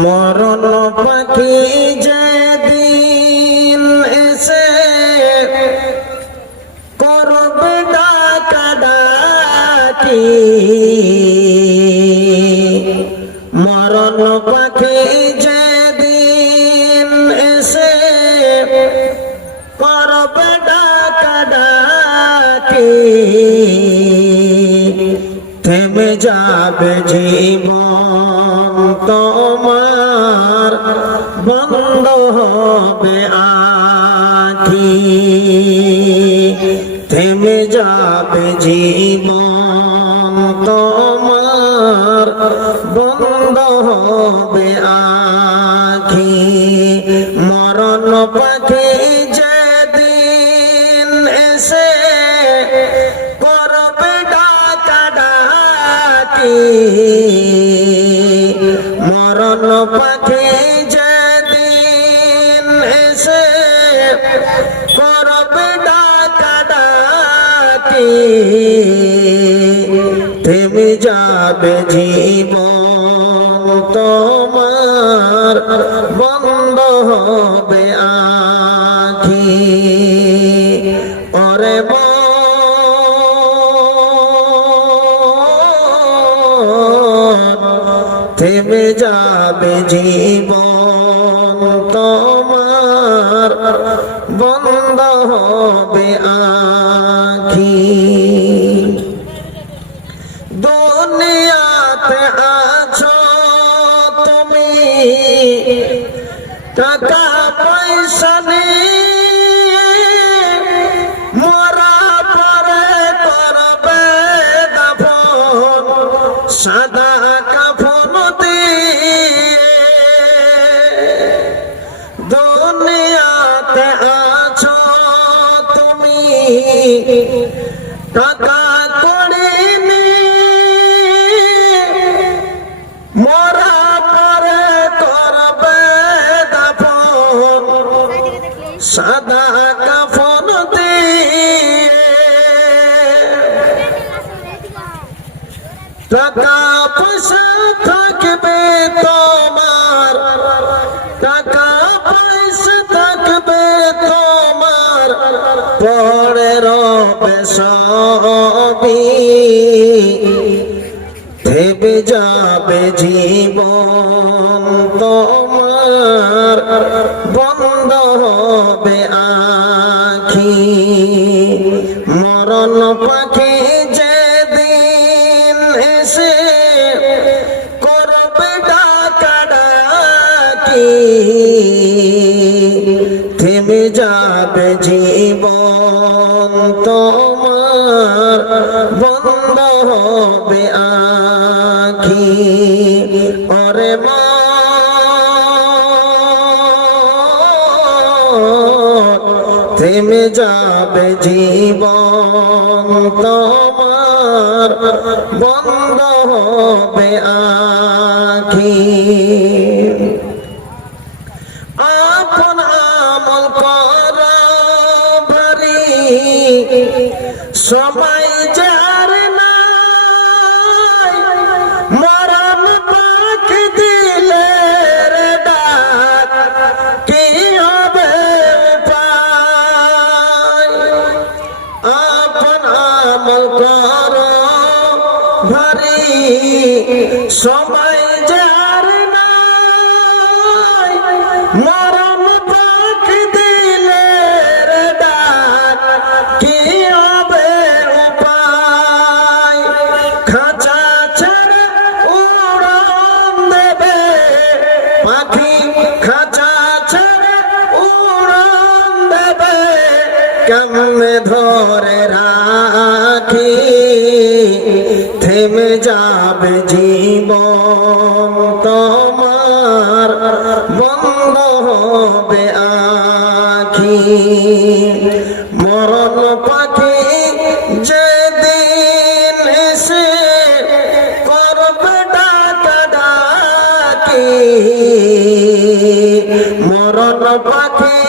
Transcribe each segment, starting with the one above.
মরণ পাখি যেদিন এসে করবে ডাকাডাকি, মরণ পাখি যেদিন এসে করবে ডাকাডাকি, থেমে যাবে জীবন তোমার, বন্ধ হবে আঁখি, থেমে যাবে জীবন তোমার, বন্ধ হবে আঁখি। মরণ পাখি যেদিন এসে করবে ডাকাডাকি, মরণ পাখি যেদিন এসে করবে ডাকাডাকি, থেমে যাবে জীবন তোমার, বন্ধ হবে আঁখি। ওরে থেমে যাবে জীবন তোমার, বন্ধ হবে আঁখি। দুনিয়াতে আছো তুমি টাকা পয়সা নিয়ে, মরা পরে করবে দাফন সাদা কাফন দিয়ে। দুনিয়াতে আছো তুমি টাকা কড়ি মরা পরে করবে দাফন সাদা কাফন দিয়ে। টাকা পয়সা থাকবে তোমার, টাকা পয়সা থাকবে তোমার, পরে রবে সবই, থেমে যাবে জীবন তোমার, বন্ধ হবে আঁখি। মরণ পাখি যেদিন এসে করবে ডাকাডাকি, থেমে যাবে জীবন তোমার, বন্ধ হবে আঁখি। ওরে থেমে যাবে জীবন তোমার, বন্ধ হবে আঁখি। আপন আমল কর ভারী, সময় যার নাই, মরণ পাখি দিলে রে ডাক, কি হবে উপায়। আপন আমল কর ভারী, সময় যার নাই, মরণ পাখি দিলে রে ডাক, কি হবে উপায়। খাঁচা ছেড়ে উড়ান দেবে পাখি, খাঁচা ছেড়ে উড়ান দেবে, কেমনে ধরে রাখি, থেমে যাবে জীবন তোমার, বন্ধ হবে আঁখি। মরণ পাখি যেদিন এসে করবে ডাকাডাকি, মরণ পাখি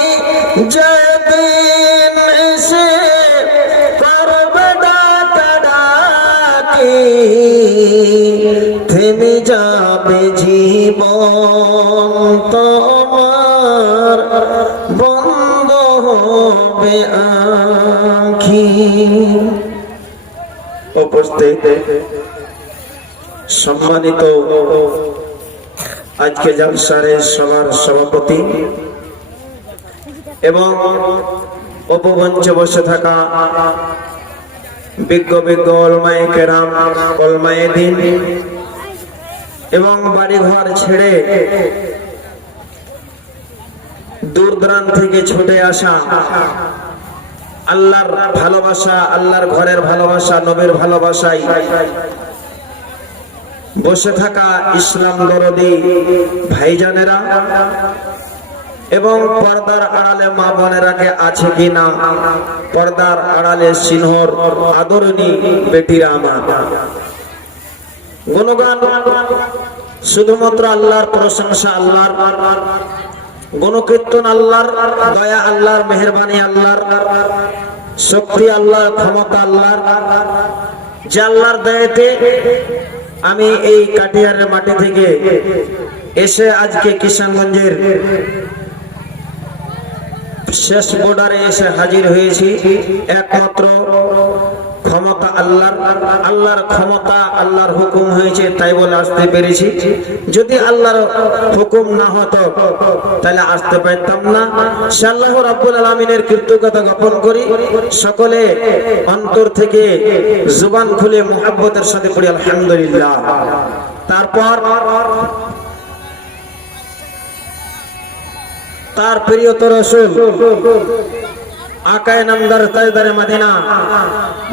যেদিন এসে করবে ডাকাডাকি, থেমে যাবে জীবন তোমার বন্ধ হবে আঁখি। উপস্থিত সম্মানিত আজকে জলসার সভার সভাপতি এবং উপমঞ্চে বসে থাকা বিজ্ঞ বিজ্ঞ ওলামায়ে কেরাম, ওলামায়ে দ্বীন এবং বাড়িঘর ছেড়ে দূর দূরান্ত থেকে ছুটে আসা আল্লাহর ভালোবাসা, আল্লাহর ঘরের ভালোবাসা, নবীর ভালোবাসায় বসে থাকা ইসলাম দরদি ভাইজানেরা এবং পর্দার আড়ালে মা বোনেরাকে আছে কিনা, পর্দার আড়ালে সিংহর আদরণী বেটিরা আমার, গুণগান শুধুমাত্র আল্লাহর প্রশংসা, আল্লাহর গুণকীর্তন, আল্লাহর দয়া, আল্লাহর মেহেরবানি, আল্লাহর শক্তি, আল্লাহর ক্ষমতা, আল্লাহর যে আল্লাহর দয়াতে আমি এই কাটিয়ারের মাটি থেকে এসে আজকে কিষানগঞ্জের শেষ বর্ডারে এসে হাজির হয়েছি। একমাত্র ক্ষমতা আল্লাহর, আল্লাহর ক্ষমতা, আল্লাহর হুকুম হয়েছে তাই বলে আসতে পেরেছি। যদি আল্লাহর হুকুম না হতো তাহলে আসতে পারতাম না। সে আল্লাহ রাব্বুল আলামিনের কৃতজ্ঞতা জ্ঞাপন করি। সকলে অন্তর থেকে জুবান খুলে মুহাব্বতের সাথে পড়ি আলহামদুলিল্লাহ। তারপর তার প্রিয়তর রাসূল আকায়ে নামদার তাজদারে মদিনা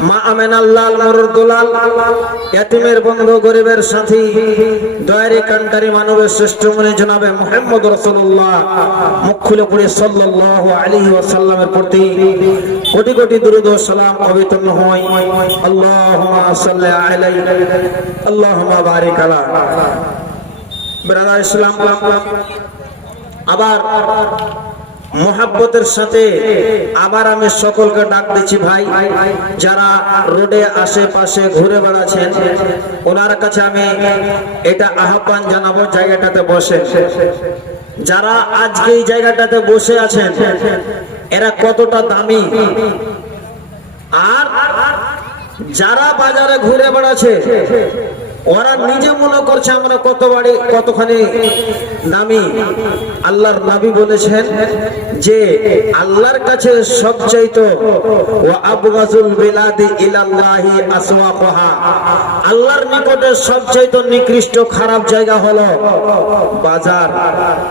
মা আমেনার লাল মরুর দুলাল, ইয়াতীমের বন্ধু, গরিবের সাথী, দয়ারে কান্ডারি মানবের শ্রেষ্ঠ মনে জনাবে মুহাম্মদ রাসূলুল্লাহ মুখ খুলে পড়ে সাল্লাল্লাহু আলাইহি ওয়াসাল্লামের প্রতি কোটি কোটি দরুদ ও সালাম অবিতর্ণ হয়। আল্লাহুম্মা সাল্লি আলাইহি আল্লাহুম্মা বারিক আলা। ব্রাদার ইসলাম, আবার মোহাব্বতের সাথে আবার আমি সকলকে ডাক দিচ্ছি, ভাই যারা রোডে আশেপাশে ঘুরে বেড়াচ্ছেন ওনার কাছে আমি এটা আহ্বান জানাবো, জায়গাটাতে বসে। যারা আজকে এই জায়গাটাতে বসে আছেন এরা কতটা দামি, আর যারা বাজারে ঘুরে বেড়াচ্ছে ওরা নিজে মনে করছে আমরা কতখানি দামি। আল্লাহর নবী বলেছেন যে আল্লাহর কাছে সবচাইতে ওয়া আবগাজুল বিলাদি ইলাল্লাহি আসওয়াকুহা, আল্লাহর নিকটে সবচাইতে নিকৃষ্ট খারাপ জায়গা হলো বাজার,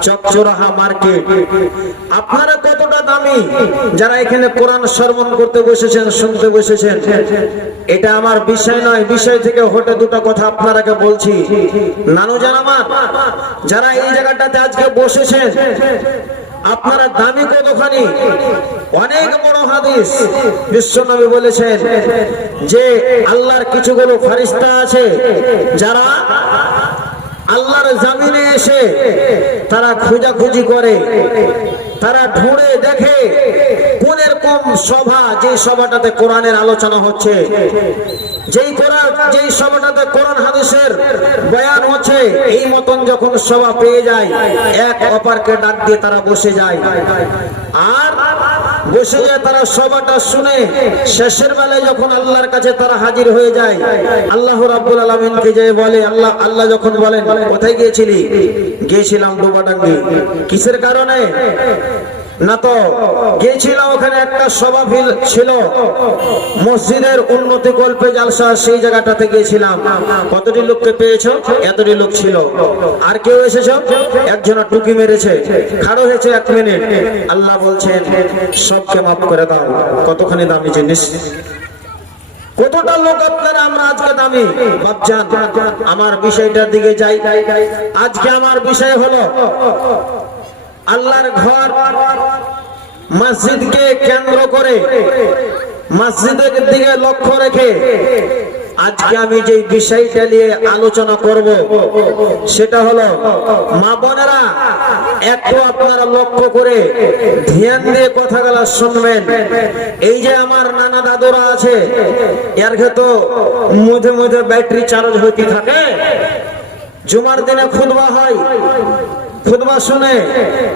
চকচোরাহা, মার্কেট। আপনারা কতটা দামি যারা এখানে কোরআন শ্রবণ করতে বসেছেন, শুনতে বসেছেন। এটা আমার বিষয় নয়, বিষয় থেকে হটে দুটো কথা আপনারাকে বলছি। নানু জান আমার, যারা এই জায়গাটাতে আজকে বসেছেন আপনারা দামি কতখানি। অনেক বড় হাদিস বিশ্বনবী বলেছেন যে আল্লাহর কিছুগুলো ফেরেশতা আছে যারা আল্লাহর জমিনে এসে তারা খোঁজাখুঁজি করে, তারা ঢুঁড়ে দেখে কোন এরকম সভা, যে সভাটাতে কোরআনের আলোচনা হচ্ছে, যেই সভাটাতে কোরআন হাদিসের বয়ান হচ্ছে, এই মতন যখন সভা পেয়ে যায় এক অপরকে ডাক দিয়ে তারা বসে যায়। আর বসে যায় তারা সভাটা শুনে শেষের বেলায় যখন আল্লাহর কাছে তারা হাজির হয়ে যায়, আল্লাহ রাব্বুল আলামিনকে যে বলে, আল্লাহ যখন বলেন কোথায় গিয়েছিলি? গিয়েছিলাম ডোবাডাঙ্গি। কিসের কারণে? না তো গিয়েছিলাম ওখানে একটা সভা ছিল, মসজিদের উন্নতি কল্পে জালসা, সেই জায়গাটাতে গিয়েছিলাম। কতটি লোককে পেয়েছো? এতটি লোক ছিল। আর কেউ এসেছো? একজন টুকি মেরেছে, খাড়ো হয়েছে 1 মিনিট। আল্লাহ বলছেন সবকে মাফ করে দাও। কতখানি দামি জিনিস, কতটা লোক আপনারা, আমরা আজকে দামি বাপজান। আমার বিষয়টার দিকে যাই। আজকে আমার বিষয় হলো আল্লাহর ঘর, মসজিদকে কেন্দ্র করে, মসজিদের দিকে লক্ষ্য রেখে আজকে আমি যে বিষয়টা নিয়ে আলোচনা করব সেটা হলো, মা বোনেরা একটু আপনারা লক্ষ্য করে ধ্যান দিয়ে কথাগুলো শুনবেন। এই যে আমার নানা দাদুরা আছে, এর তো মধ্যে মধ্যে ব্যাটারি চার্জ হতে থাকে। জুমার দিনে খুতবা হয়, খুতবা শুনে,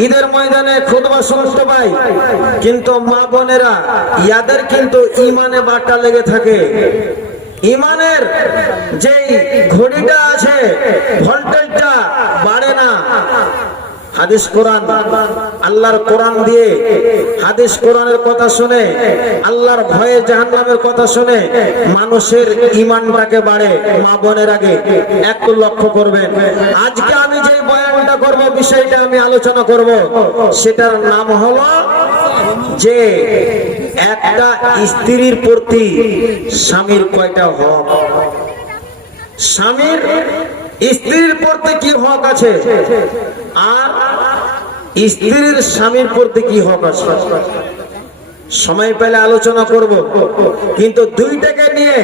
ঈদের ময়দানে খুতবা শুনতে পাই, কিন্তু মা বোনেরা ইয়াদের কিন্তু ইমানে বাটা লেগে থাকে। ইমানের যেই ঘড়িটা আছে ভোল্টেজটা বাড়ে না। হাদিস কোরআন, আল্লাহর কোরআন দিয়ে হাদিস কোরআনের কথা শুনে, আল্লাহর ভয়ে জাহান্নামের কথা শুনে মানুষের ঈমানটাকে বাড়ে। মা বোনের আগে একটু লক্ষ্য করবেন, আজকে আমি যে বয়ানটা করব, বিষয়টা আমি আলোচনা করব, সেটার নাম হলো যে একটা স্ত্রীর প্রতি স্বামীর কয়টা হক, স্বামীর স্ত্রীর প্রতি কি হক আছে, আর স্ত্রীর স্বামীর প্রতি কি হক আছে। সময় পেলে আলোচনা করব, কিন্তু দুইটাকে নিয়ে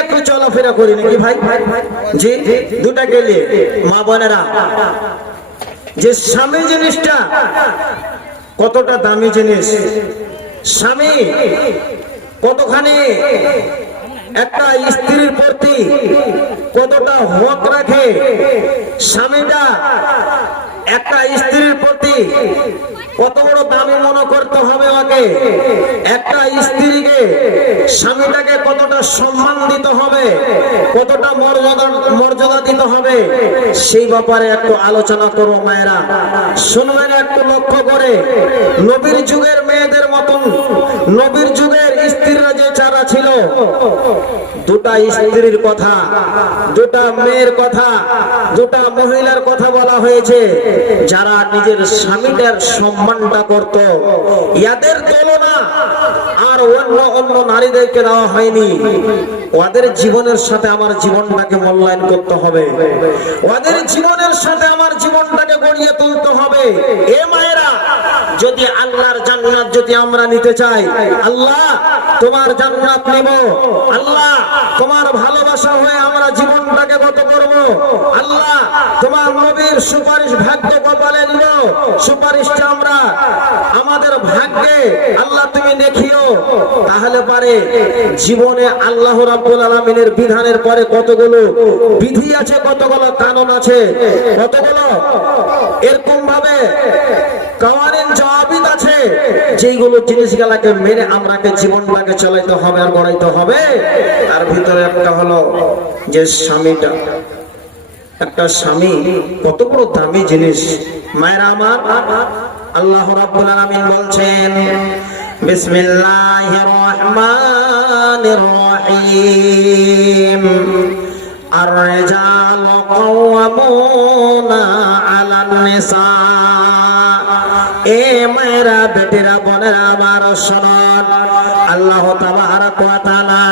একটু চলাফেরা করি নাকি ভাই? জি, দুটাকে নিয়ে মা বোনেরা, যে স্বামী জিনিসটা কতটা দামি জিনিস, স্বামী কতখানি একটা স্ত্রীর প্রতি কতটা হক রাখে, স্বামীটা একটা স্ত্রীর প্রতি কত বড় দামি মনে করতে হবে ওকে, একটা স্ত্রীকে স্বামীটাকে কতটা সম্মান দিতে হবে, কতটা মর্যাদা দিতে হবে, সেই ব্যাপারে একটু আলোচনা করবো। মায়েরা শুনবেন একটু লক্ষ্য করে। নবীর যুগের মেয়েদের মতন, নবীর যুগের স্ত্রীরা যে যারা ছিল, দুটা স্ত্রীর কথা, দুটা মেয়ের কথা, দুটা মহিলার কথা বলা হয়েছে, যারা নিজের স্বামীটার সম্মানটা করত। ইয়াদের তুলনা আর অন্য নারীদেরকে দেওয়া হয়নি। ওদের জীবনের সাথে আমার জীবনটাকে মূল্যায়ন করতে হবে, ওদের জীবনের সাথে আমার জীবনটাকে গড়িয়ে তুলতে হবে। এ মায়েরা, যদি আল্লাহর জান্নাত যদি আমরা নিতে চাই, আল্লাহ তোমার জান্নাত নেব, আল্লাহ তোমার ভালোবাসা হয়ে আমরা জীবনটাকে গত করব, আল্লাহ তোমার নবীর সুপারিশ ভাগ্য কপালে নিব, সুপারিশটা আমরা আমাদের ভাগ্যে আল্লাহ তুমি দেখিও, তাহলে পারে জীবনে আল্লাহ রাব্বুল আলামিনের বিধানের পরে কতগুলো বিধি আছে, কতগুলো কানুন আছে, কতগুলো এরকম ভাবে কাওয়ানিন জওয়াবিদ আছে, যেগুলো জিনিসগুলোকে মেনে আমরাকে জীবনটাকে চালাইতে হবে আর গড়াইতে হবে। তার ভিতরে একটা হলো যে স্বামীটা, একটা স্বামী কত বড় দামি জিনিস। মায়েরা আমার, আল্লাহ রাব্বুল আলামিন বলছেন, বিসমিল্লাহির রহমানির রহিম, আর-রিজালু কাওয়ামুনা আলান নিসা। এ মায়েরা, বেটিরা, বোনেরা আমার শুনুন, আল্লাহ তাবারক ওয়া তাআলা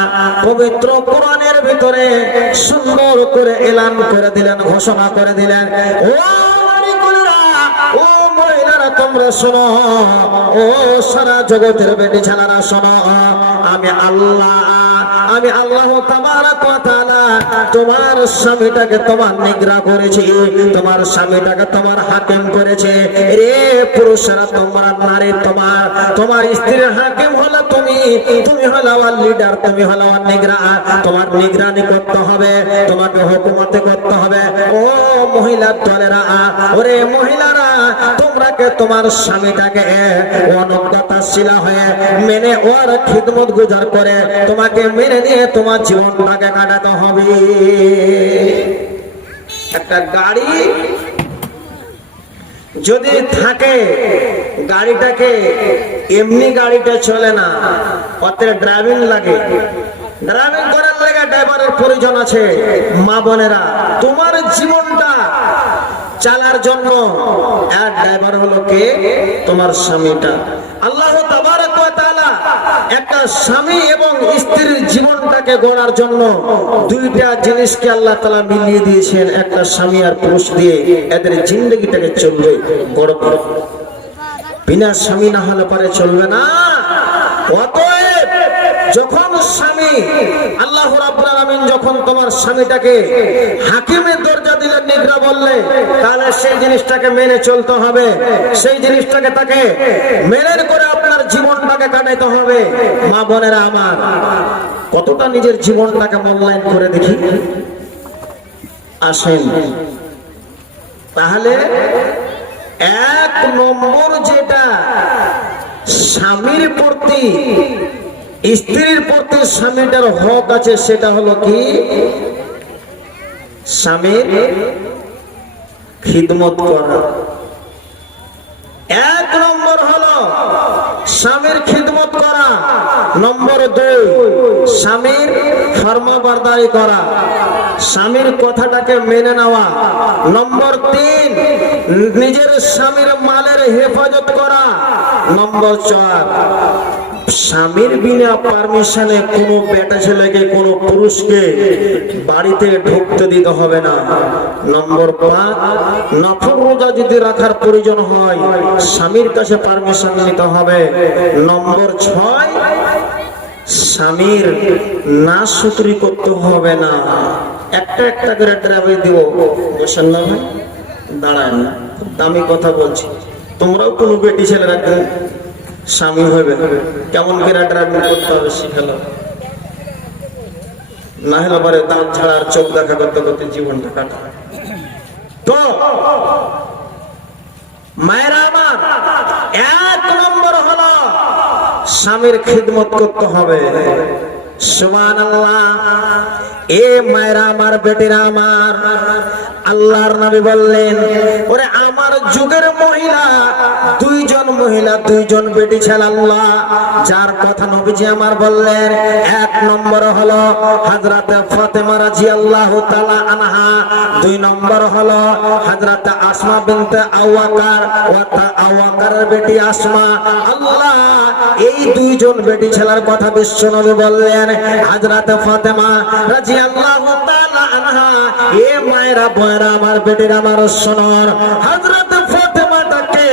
পবিত্র কোরআনের ভিতরে সুন্দর করে এলান করে দিলেন, ঘোষণা করে দিলেন, ও নারীরা, ও মহিলারা তোমরা শোনো, ও সারা জগতের বেটি ছেলেরা শোনো, আমি আল্লাহ তাবারক ওয়া তাআলা তোমার স্বামীটাকে তোমার নিগ্রহ করেছি, তোমার স্বামীটাকে তোমার হাকিম করেছে। রে পুরুষরা, তোমার নারী, তোমার স্ত্রীর হাকিম হলো তুমি, তুমি হলো আমার লিডার, তুমি হলো আমার নিগ্রহ, তোমার নিগরানি করতে হবে, তোমাকে হুকুমতে করতে হবে। ও মহিলার দলেরা, ওরে মহিলারা, তোমরাকে তোমার স্বামীটাকে অনুগতশীল হয়ে মেনে ওর খিদমত গুজার করে তোমাকে মেনে নিয়ে তোমার জীবনটাকে কাটাতে হবে। একটা গাড়ি যদি থাকে, গাড়িটাকে এমনি গাড়িটা চলে না, ওতে ড্রাইভিং লাগে, ড্রাইভিং করার লাগে ড্রাইভারের প্রয়োজন আছে। মা বোনেরা, তোমার জীবনটা চালার জন্য এক ড্রাইভার হলো কে? তোমার স্বামীটা। আল্লাহ তাবারক ওয়া তাআলা একটা স্বামী এবং স্ত্রীর জীবনটাকে গড়ার জন্য দুইটা জিনিসকে আল্লাহ তাআলা মিলিয়ে দিয়েছেন, একটা স্বামী আর পুরুষ দিয়ে এদের জিন্দেগিটাকে চলবে গড়বে। বিনা স্বামী না হলে পারে চলবে না। অতএব যখন স্বামী, আল্লাহ রাব্বুল আলামিন যখন তোমার স্বামীটাকে হাকিমের দরজা দিলেন, নিগ্রহ বললে, তাহলে সেই জিনিসটাকে মেনে চলতে হবে, সেই জিনিসটাকে তাকে মেনে করে আপনার জীবনটাকে কাটাইতে হবে। মা বোনেরা আমার, কতটা নিজের জীবনটাকে মূল্যায়ন করে দেখি। আসেন। তাহলে এক নম্বর যেটা স্বামীর প্রতি স্ত্রীর প্রতি স্বামীটার হক আছে সেটা হলো কি স্বামীর খিদমত করা। এক নম্বর হলো স্বামীর খিদমত করা। নম্বর 2 স্বামীর ফরমাবরদারি করা, স্বামীর কথাটাকে মেনে নেওয়া। নম্বর 3 নিজের স্বামীর মালের হেফাজত করা। নম্বর 4 স্বামীর বিনা পারমিশনে কোনো বেটা ছেলেকে কোনো পুরুষকে বাড়িতে ঢুকতে দিতে হবে না। নম্বর 5 নফল রোজা যদি রাখার প্রয়োজন হয় স্বামীর কাছে পারমিশন নিতে হবে। নম্বর 6 স্বামীর নাশুকরি করতে হবে না। একটা একটা করে ড্রাইভার দিব, বসেন না ভাই, দাঁড়ায় না, দামি কথা বলছি। তোমরাও কোনো বেটি ছেলে রাখবে স্বামী হবে, কেমন করে ড্রাইভিং করতে হবে শিখালো, না হলে পরে দাঁত ছাড়া আর চোখ দেখা করতে করতে জীবনটা কাটা। তো মায়েরা আমার, 1 নম্বর হলো স্বামীর খিদমত করতে হবে। সুবহানাল্লাহ। এ মায়েরা আমার, বেটিরা আমার, আল্লাহর নবী বললেন ওরে আমার যুগের মহিলা, 2 জন মহিলা, 2 জন বেটি ছেলে আল্লাহ যার কথা নবীজি আমার বললেন। 1 নম্বর হলো হযরতে ফাতেমা রাদিয়াল্লাহু তাআলা আনহা, 2 নম্বর হলো হযরতে আসমা বিনতে আওয়াকারের বেটি আসমা। আল্লাহ এই 2 জন বেটি ছেলের কথা বিশ্ব নবী বললেন। হযরতে ফাতেমা রাদিয়াল্লাহু তাআলা আনহা, এ মায়েরা বোনেরা আমার, বেটিরা আমার, শোনোর হযরতে ফাতেমাটাকে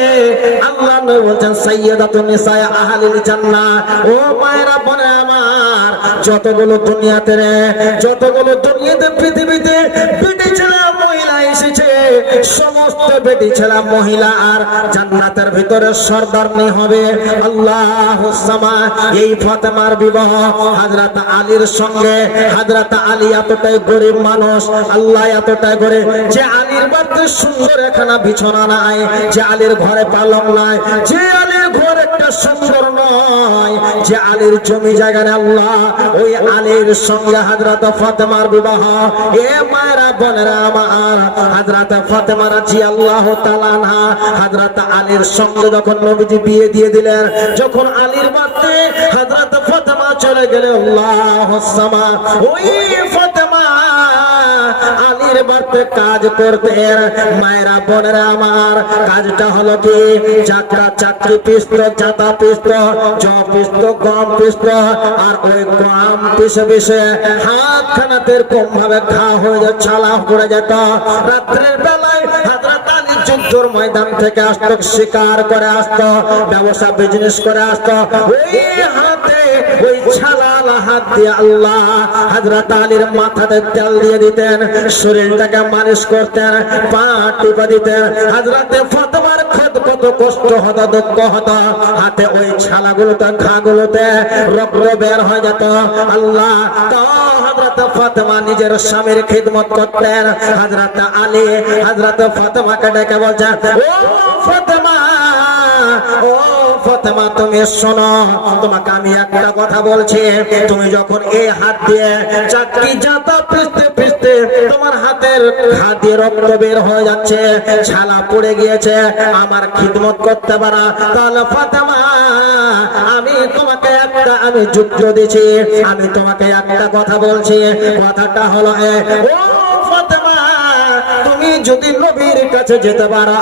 আল্লাহ নবী বলেন সাইয়্যিদাতুন নিসায়ে আহলিল জান্নাহ। ও মায়েরা বোনেরা আমার, যতগুলো দুনিয়াতে পৃথিবীতে বেটি ছেলে মহিলা এসেছে, সমস্ত বেটি ছেলে মহিলা আর জান্নাতের ভিতরে সরদারনি হবে আল্লাহুস সামাদ। এই ফাতেমার বিবাহ হযরত আলীর সঙ্গে। হযরত আলী এতটাই গরিব মানুষ, আল্লাহ এতটাই গরিব যে আলীর বাড়িতে সুন্দর একখানা বিছানা নাই, যে আলীর ঘরে পালং নাই, যে আলীর ঘর একটা সুন্দর নয়, যে আলীর জমি জায়গা নেই। আল্লাহ ওই আলীর সঙ্গে হযরত ফাতেমার বিবাহ। এ মায়েরা বোনেরা আমার, হযরত ফাতেমা রাদিয়াল্লাহু তাআলা আনহা হযরত আলীর সঙ্গে যখন নবীজি বিয়ে দিয়ে দিলেন, যখন আলীর বাড়িতে হযরত ফাতেমা চলে গেলেন, আল্লাহুস সামাদ, ওই ফাতেমা আলীর বাড়িতে কাজ করতেন। মায়েরা বোনেরা আমার, কাজটা হলো কি চাকরি পিসতো, জাতা পিসতো, জব পিসতো, গম পিসতো, আর ওই গম পিসে হাত খানাতে এরকম ভাবে খাওয়া হয়ে যায়, ছালা পড়ে যেত। রাত্রের বেলায় হযরত আলী যুদ্ধের ময়দান থেকে আসতো, শিকার করে আসতো, ব্যবসা বিজনেস করে আসতো, ওই হাতে ওই ছালা হাত দিয়ে আল্লাহ হযরত আলীর মাথাতে তেল দিয়ে দিতেন, শরীরটাকে মালিশ করতেন, পা টিপে দিতেন। হযরত ফাতেমার কত কষ্ট হতো, দুঃখ হতো, হাতে ওই ছালাগুলোতে ঘাগুলোতে রক্ত বের হয়ে যেত। আল্লাহ তো হযরত ফাতেমা নিজের স্বামীর খিদমত করতেন। হযরত আলী হযরত ফাতেমাকে ডেকে বলছেন, ও ফাতেমা, ও ফাতেমা, তুমি শোনো, তোমাকে আমি একটা কথা বলছি। তুমি যখন এই হাত দিয়ে চাকরি জাতা পিষতে পিষতে তোমার হাতের হাত দিয়ে রক্ত বের হয়ে যাচ্ছে, ছালা পড়ে গিয়েছে, আমার খিদমত করতে পারা, তাহলে ফাতেমা আমি তোমাকে আমি যুদ্ধ দিচ্ছি, আমি তোমাকে একটা কথা বলছি। কথাটা হলো ও ফাতেমা, তুমি যদি নবীর কাছে যেতে পারো,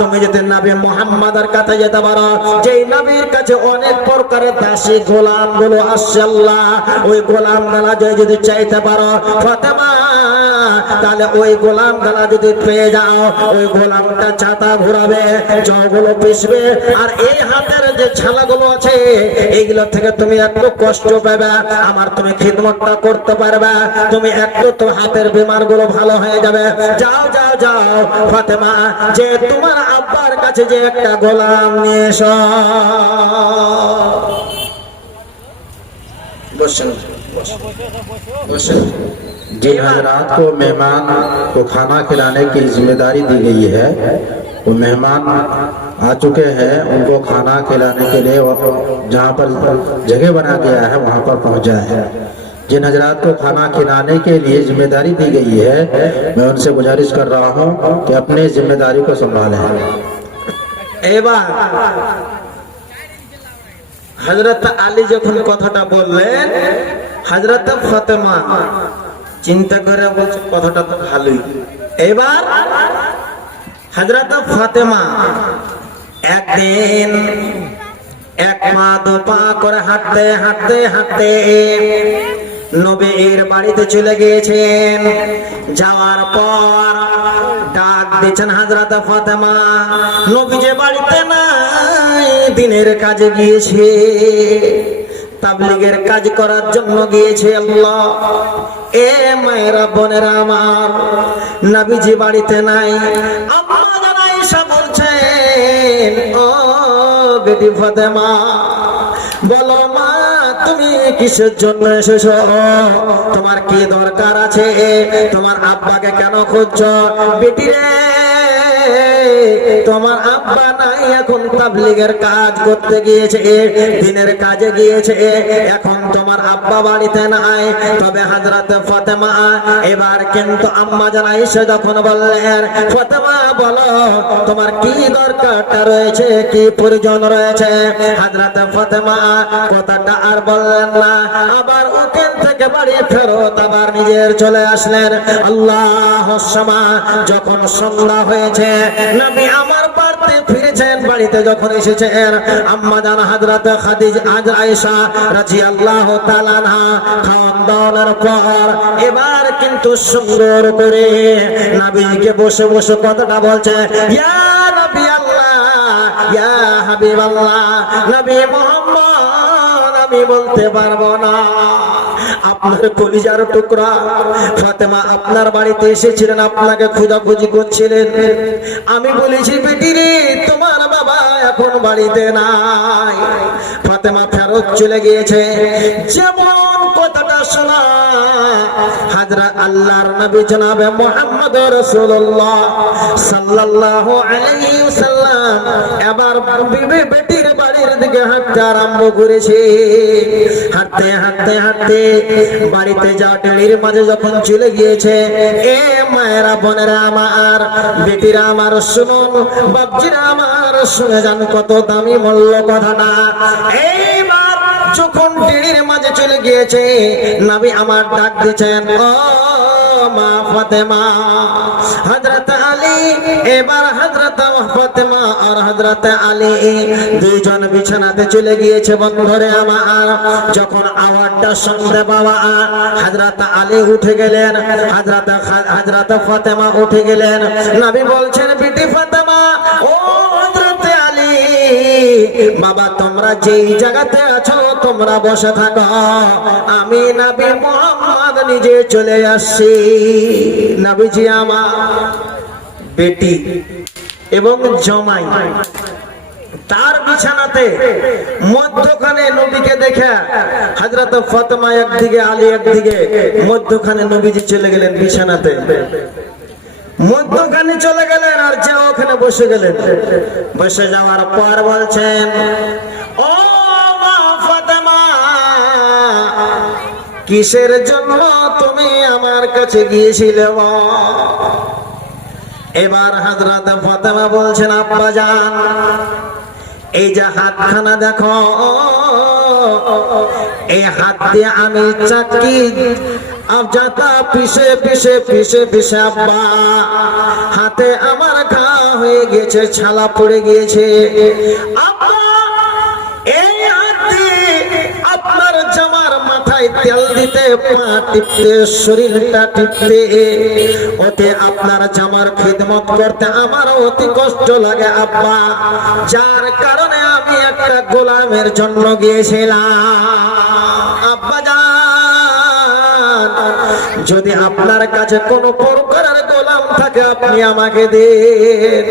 তুমি যদি নবী মুহাম্মাদের কাছে যেতে পারো, যেই নবীর কাছে অনেক প্রকারের দাসী গোলাম গুলো আসছে, আল্লাহ ওই গোলাম গালা যদি চাইতে পারো ফাতেমা, তাহলে ওই গোলাম গালা যদি পেয়ে যাও, ওই গোলামটা ছাতা ঘুরাবে, জগুলো পিষবে, আর এই হাতের যে ছালাগুলো আছে এইগুলো থেকে তুমি একটু কষ্ট পাবে, আমার তুমি খিদমতটা করতে পারবে, তুমি একটু তো হাতের বিমার গুলো ভালো হয়ে যাবে। যাও যাও যাও ফাতেমা, যে তোমার আব্বার কাছে যে একটা গোলাম নিয়ে এসো। বসেন বসেন जिन हजरात को मेहमान को खाना खिलाने की जिम्मेदारी दी गई है, वो मेहमान आ चुके हैं, उनको खाना खिलाने के लिए जहाँ पर जगह बना गया है वहाँ पर पहुँच जाए। जिन हजरात को खाना खिलाने के लिए जिम्मेदारी दी गई है, मैं उनसे गुजारिश कर रहा हूँ कि अपनी जिम्मेदारी को संभालें। এবার হযরত আলী যখন কথাটা বললেন, হযরত ফাতেমা চিন্তা করে বলছে কথাটা তো ভালোই। এবার হযরত ফাতেমা একদিন এক পা দু পা করে হাঁটতে হাঁটতে হাঁটতে নবীর বাড়িতে চলে গিয়েছেন। যাওয়ার পর ডাক দিয়েছেন হযরত ফাতেমা, নবী যে বাড়িতে নাই, দিনের কাজে গিয়েছে, তাবলীগের কাজ করার জন্য গিয়েছে। আল্লাহ, এ মায়েরা বোনেরা আমার, নবীজি বাড়িতে নাই। আম্মা জান আয়েশা বলছেন, ও বেটি ফাতেমা, বলো মা তুমি কিসের জন্য এসেছো? তোমার কি দরকার আছে? তোমার আব্বাকে কেন খুঁজছো? বেটি রে, তোমার আব্বা নাই, এখন তাবলীগের কাজ করতে গিয়েছে, দিনের কাজে গিয়েছে, এখন তোমার আব্বা বাড়িতে নাই। তবে হযরত ফাতেমা এবার কিন্তু আম্মা জান আয়েশা যখন বললেন, ফাতেমা বলো তোমার কি দরকারটা রয়েছে, কি প্রয়োজন রয়েছে? হযরত ফাতেমা কথাটা আর বললেন না, আবার ওখান থেকে বাড়ি ফেরত আবার নিজের চলে আসলেন। আল্লাহুস সামা, যখন সন্ধ্যা হয়েছে, নবী আমার বাড়িতে ফিরেছেন। বাড়িতে যখন এসেছেন, আম্মা জান হযরত আয়েশা রাদিয়াল্লাহু তাআলা আনহা খাওয়ান দাওয়ার পর এবার কিন্তু সুন্দর করে নবীকে বসে বসে কথাটা বলছে, ইয়া নবী আল্লাহ, ইয়া হাবিব আল্লাহ, নবী মুহাম্মদ, আমি বলতে পারবো না, আপনার কলিজার টুকরা ফাতেমা আপনার বাড়িতে এসেছিলেন, আপনাকে খোঁজাখুঁজি করছিলেন। আমি বলেছি, বেটি রে, তোমার বাবা এখন বাড়িতে নাই, ফাতেমা ফেরত চলে গিয়েছে। যেমন কথাটা শোনা হযরত আল্লাহর নবী জনাবে মুহাম্মদ রাসূলুল্লাহ সাল্লাল্লাহু আলাইহি ওয়াসাল্লাম এবার বেটির বাড়ির দিকে হাঁটতে আরম্ভ করেছে। হাঁটতে হাঁটতে হাঁটতে বাড়িতে যা টেলির মাঝে যখন চলে গিয়েছে, এ মায়েরা বোনেরা আমার, বেটিরা আমার শুনুন, বাপজিরা আমার শুনে যান, কত দামি মূল্য কথাটা। এইবার যখন টেলির মাঝে চলে গিয়েছে, নবী আমার ডাক দিয়েছেন, ও মা ফাতেমা। হযরত আলী এবার হযরত ফাতেমা আর হযরত আলী দুইজন বিছানাতে চলে গিয়েছে। বন্ধুরে আমার, যখন আওয়াজটা শুনতে পাওয়া হযরত আলী উঠে গেলেন, হযরত ফাতেমা উঠে গেলেন। নবী বলছেন, বিটি ফাতেমা, ও হযরত আলী, বাবা তোমরা যেই জায়গাতে আছো তোমরা বসে থাকো, আমি নবী মুহাম্মদ নিজে চলে আসছি। নবীজি আমার বেটি এবং জমাই তার বিছানাতে মধ্যখানে নবীকে দেখে হযরত ফাতেমা একদিকে, আলী একদিকে, মধ্যখানে নবীজি চলে গেলেন বিছানাতে, মধ্যখানে চলে গেলেন আর যে ওখানে বসে গেলেন। বসে যাওয়ার পর বলছেন, ও মা ফাতেমা, কিসের জন্য তুমি আমার কাছে গিয়েছিলে? এবার হযরত ফাতেমা বলছেন, আব্বা জান, এই যে হাতখানা দেখো, এই হাত দিয়ে আমি চাকি আবজাতা পিষে পিষে পিষে পিষে আব্বা হাতে আমার ঘা হয়ে গেছে, ছালা পড়ে গিয়েছে। আব্বা এই হাত দিয়ে আপনার জামার মাথায় তেল দিতে, পা টিপতে, শরীরটা টিপতে, ওতে আপনার জামার খিদমত করতে আমার অতি কষ্ট লাগে আব্বা, যার কারণে আমি একটা গোলামের জন্য গিয়েছিলাম। আব্বা জান, যদি আপনার কাছে কোনো প্রকারের গোলাম থাকে আপনি আমাকে দিন।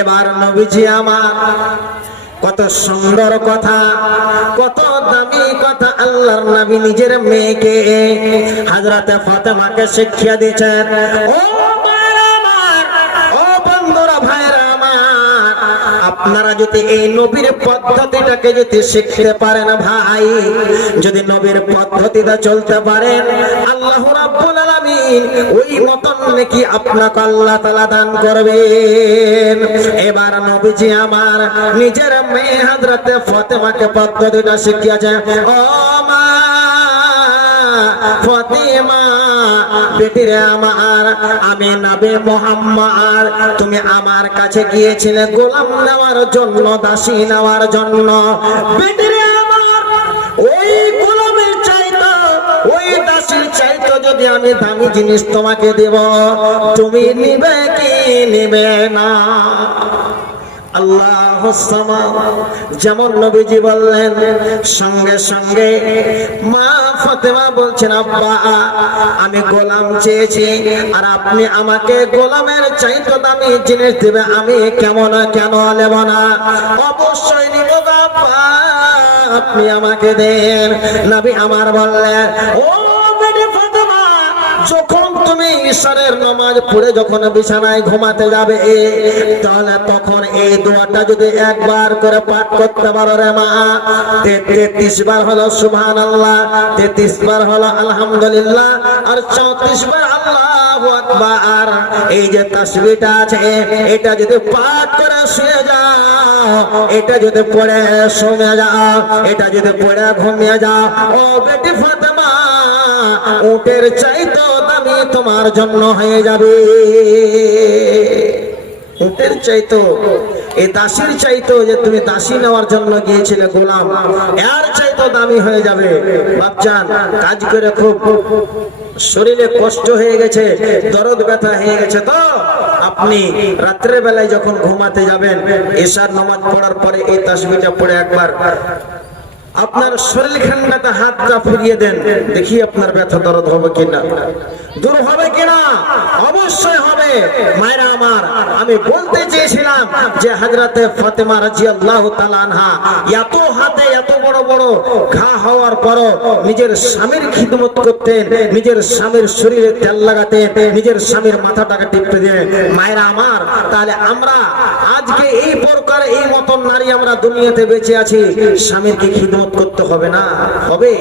এবার নবীজি আমার কত সুন্দর কথা, কত দামি কথা আল্লাহর নবী নিজের মেয়েকে হযরতে ফাতেমাকে শিক্ষা দিয়েছেন। ও মায়েরা আমার, ও বন্ধুরা, ভাইরা আমার, আপনারা যদি এই নবীর পদ্ধতিটাকে যদি শিখতে পারেন ভাই, যদি নবীর পদ্ধতিতে চলতে পারেন, আল্লাহ রাব্বুল আলামিন ওই মতন নাকি আপনাকে আল্লাহ তাআলা দান করবেন। এবার নবীজি আমার নিজের মেয়ে হযরতে ফাতেমাকে পদ্ধতিটা শিখিয়েছেন। ও মা ফাতিমা, বেটিরে আমার, আমি নবী মুহাম্মদ, তুমি আমার কাছে গিয়েছিলে গোলাম নেওয়ার জন্য, দাসী নেওয়ার জন্য। বেটিরে আমার, ওই গোলামের চাইতো, ওই দাসীর চাইতো যদি আমি দামি জিনিস তোমাকে দেব, তুমি নিবে কি নিবে না? আল্লাহুস সামাদ। যেমন নবীজি বললেন, সঙ্গে সঙ্গে মা ফাতেমা বলছেন, আব্বা আমি গোলাম চেয়েছি আর আপনি আমাকে গোলামের চাইতে দামি জিনিস দিবে, আমি কেন নেব না? অবশ্যই নিব বাবা, আপনি আমাকে দেন। নবী আমার বললেন, ও বেটি ফাতেমা, যখন তুমি ঈশ্বরের নামাজ পড়ে যখন বিছানায় ঘুমাতে যাবে, তাহলে তখন এই দোয়াটা যদি একবার করে পাঠ করতে পারো রে মা, 33 বার হলো সুবহানাল্লাহ, 33 বার হলো আলহামদুলিল্লাহ, আর 34 বার আল্লাহু আকবার। এই যে তাসবিহটা আছে, এটা যদি পাঠ করে শুয়ে যাও, এটা যদি পড়ে শুয়ে যাও, এটা যদি পড়ে ঘুমিয়ে যাও, ও বেটি ফাতেমা, উটের চাইতো দামি তোমার জন্য হয়ে যাবে। উটের চাইতো, এই দাসীর চাইতো, যে তুমি দাসী নেওয়ার জন্য গিয়েছিলে গোলাম, এর চাইতো দামি হয়ে যাবে। বাপজান, কাজ করে খুব শরীরে কষ্ট হয়ে গেছে, দরদ ব্যথা হয়ে গেছে, তো আপনি রাত্রে বেলায় যখন ঘুমাতে যাবেন, এশার নামাজ পড়ার পরে এই তাসবিহটা পড়ে একবার আপনার শরীর খান্ডাতে হাতটা ফিরিয়ে দেন, দেখি আপনার ব্যথা দরদ হবে কিনা, দূর হবে কিনা। অবশ্যই হবে। মায়েরা আমার, আমি বলতে চেয়েছিলাম যে হযরতে ফাতেমা রাদিয়াল্লাহু তাআলা আনহা এত হাতে এত বড় বড় ঘা হওয়ার পরও নিজের স্বামীর খিদমত করতেন, নিজের স্বামীর শরীরে তেল লাগাতেন, নিজের স্বামীর মাথাটাকে টিপে দিয়ে। মায়েরা আমার, তাহলে আমরা আজকে এই প্রকার এই মতন নারী আমরা দুনিয়াতে বেঁচে আছি, স্বামীর কি খিদমত করতে হবে না? হবে।